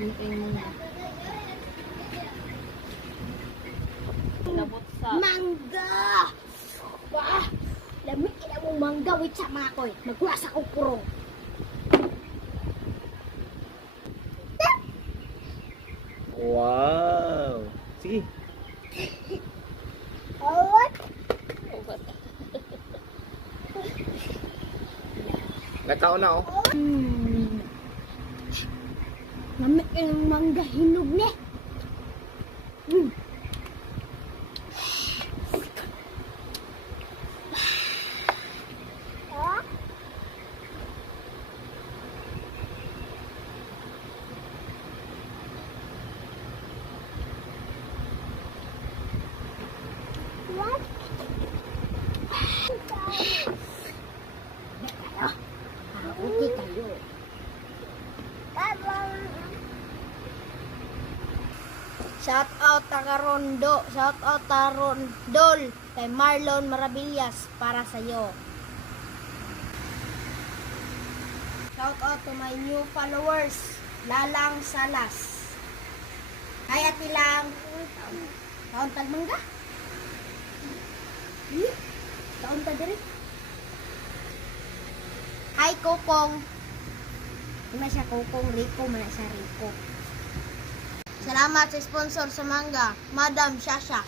Hintayin mo na. Labot sa... Mangga! Wah! Lamig ka na mong mangga, wait sa makoy. Magkulas akong purong. Wow! Sige. What? Nagkao na oh. Lamig ka ng mangga, hinog ni. What? Okay kayo. Shout out taga Rondo, shout out taga Rondol kay Marlon Maravillas para sa iyo. Shout out to my new followers, Lalang Salas. Hi Ate Lang. Taon tagmangga? Taon tag diri? Hi Kokong. Di siya Kokong, Rico man siya Rico. Salamat sa sponsor sa mangga, Madam Shasha.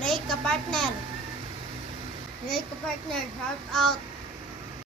Ray ka partner. Shout out